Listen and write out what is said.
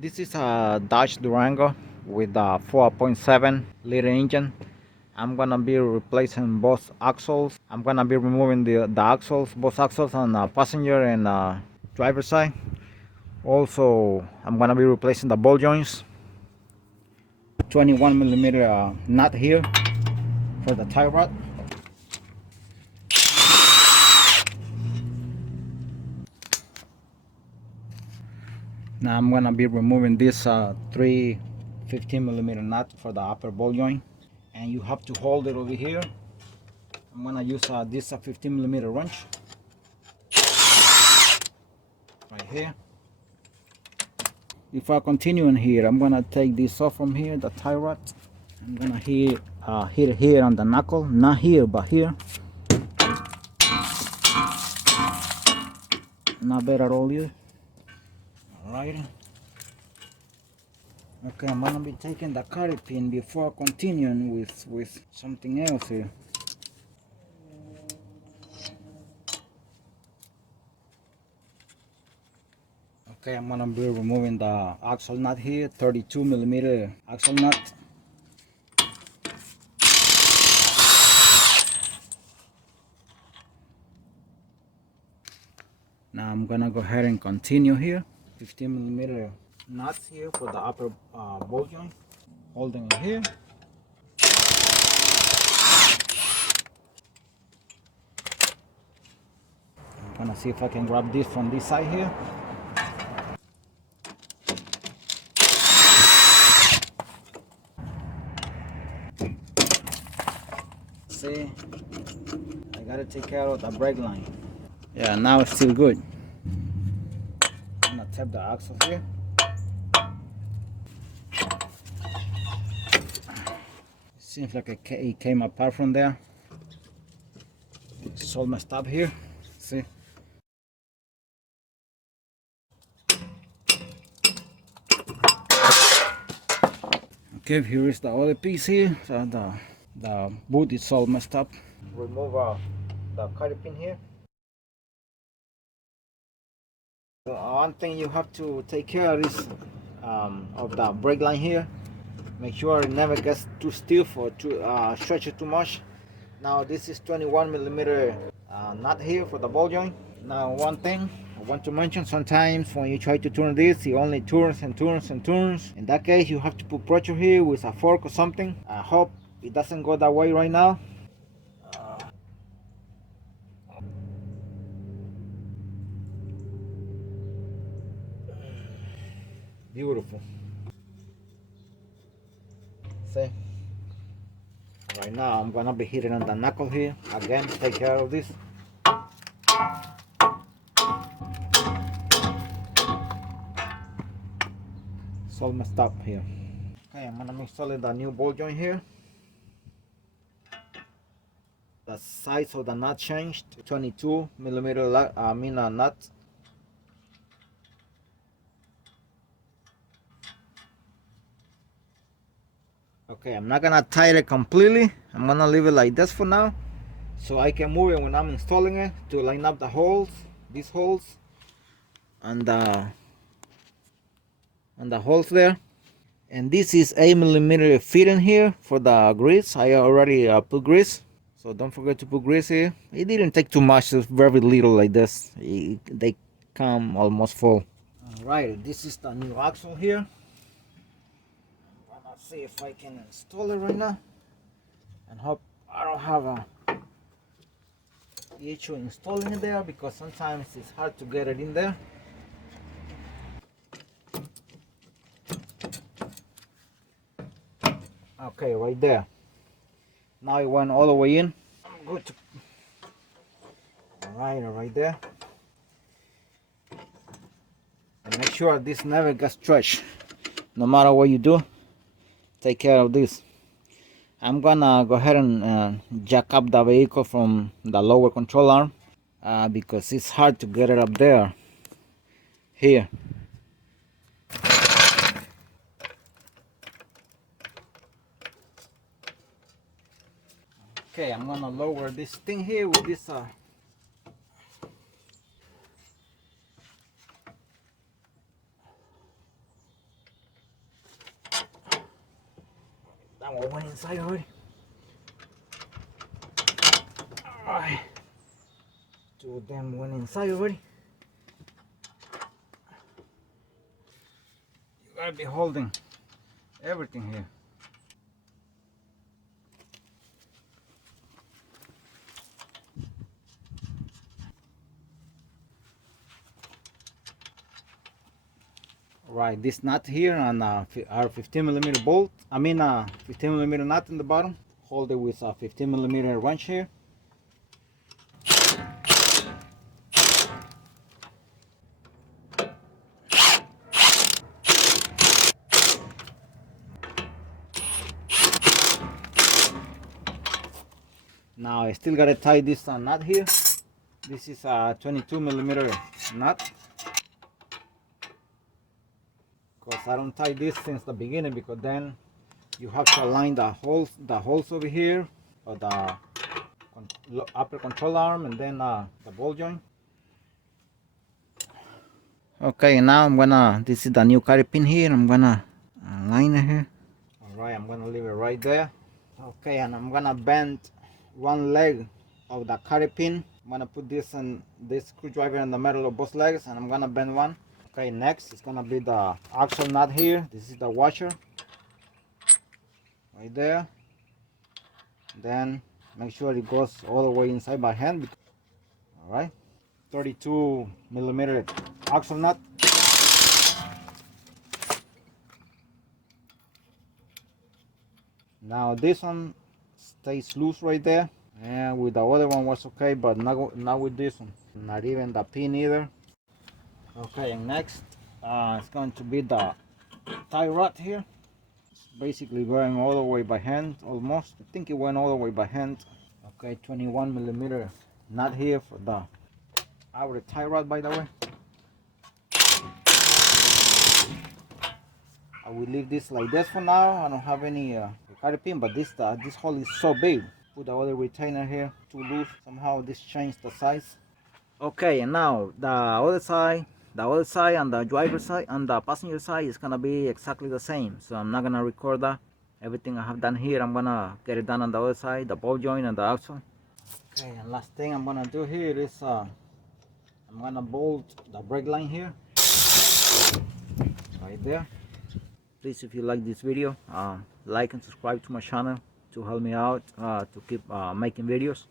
This is a Dodge Durango with a 4.7 liter engine. I'm gonna be replacing both axles. I'm gonna be removing the axles, both axles on passenger and driver side. Also, I'm gonna be replacing the ball joints. 21 millimeter nut here for the tie rod. Now I'm gonna be removing this 15 millimeter nut for the upper ball joint, and you have to hold it over here. I'm gonna use this 15 millimeter wrench right here. If I continue in here, I'm gonna take this off from here, the tie rod. I'm gonna hit it here on the knuckle, not here but here. Not bad at all here. Alright. Okay, I'm gonna be taking the cotter pin before continuing with something else here. Okay, I'm gonna be removing the axle nut here, 32 millimeter axle nut. Now I'm gonna go ahead and continue here. 15 millimeter nuts here for the upper ball joint. Holding it here. I'm gonna see if I can grab this from this side here. See, I gotta take care of the brake line. Yeah, now it's still good. I'm gonna tap the axle here. Seems like it came apart from there. It's all messed up here. See? Okay, here is the other piece here. So the boot is all messed up. Remove the cotter pin here. So one thing you have to take care of is of the brake line here. Make sure it never gets too stiff or too stretch it too much. Now this is 21 millimeter nut here for the ball joint. Now one thing I want to mention, sometimes when you try to turn this, it only turns and turns and turns. In that case, you have to put pressure here with a fork or something. I hope it doesn't go that way right now. Beautiful. See? Right now I'm gonna be hitting on the knuckle here. Again, take care of this. It's all messed up here. Okay, I'm gonna install the new ball joint here. The size of the nut changed. 22 millimeter nut. Okay, I'm not gonna tie it completely. I'm gonna leave it like this for now, so I can move it when I'm installing it to line up the holes, these holes, and the holes there. And this is 8 millimeter fitting here for the grease. I already put grease, so don't forget to put grease here. It didn't take too much, it's very little like this. They come almost full. Alright, this is the new axle here. Let's see if I can install it right now, and hope I don't have a issue installing it there, because sometimes it's hard to get it in there. Okay, right there. Now it went all the way in. I'm good to... Alright, right there. And make sure this never gets stretched. No matter what you do, take care of this. I'm gonna go ahead and jack up the vehicle from the lower control arm because it's hard to get it up there. Here. Okay, I'm gonna lower this thing here with this That one went inside already. Alright. Two of them went inside already. You gotta be holding everything here. Right, this nut here on our 15mm bolt. 15mm nut in the bottom. Hold it with a 15mm wrench here. Now I still gotta tie this nut here. This is a 22mm nut. Because I don't tie this since the beginning, because then you have to align the holes over here, or the upper control arm, and then the ball joint. Okay, now this is the new carry pin here. I'm gonna align it here. Alright, I'm gonna leave it right there. Okay, and I'm gonna bend one leg of the carry pin. I'm gonna put this screwdriver in the middle of both legs, and I'm gonna bend one. Okay, next it's gonna be the axle nut here. This is the washer right there. Then make sure it goes all the way inside by hand. All right, 32mm axle nut. Now this one stays loose right there, and with the other one was okay, but not with this one. Not even the pin either. Okay, and next it's going to be the tie rod here. It's basically going all the way by hand, almost. I think it went all the way by hand. Okay, 21mm nut here for the AWD tie rod, by the way. I will leave this like this for now. I don't have any carry pin, but this hole is so big. Put the other retainer here too loose. Somehow this changed the size. Okay, and now the other side and the driver side and the passenger side is gonna be exactly the same. So I'm not gonna record that. Everything I have done here, I'm gonna get it done on the other side, the ball joint and the axle. Okay, and last thing I'm gonna do here is I'm gonna bolt the brake line here, right there. Please, if you like this video, like and subscribe to my channel to help me out to keep making videos.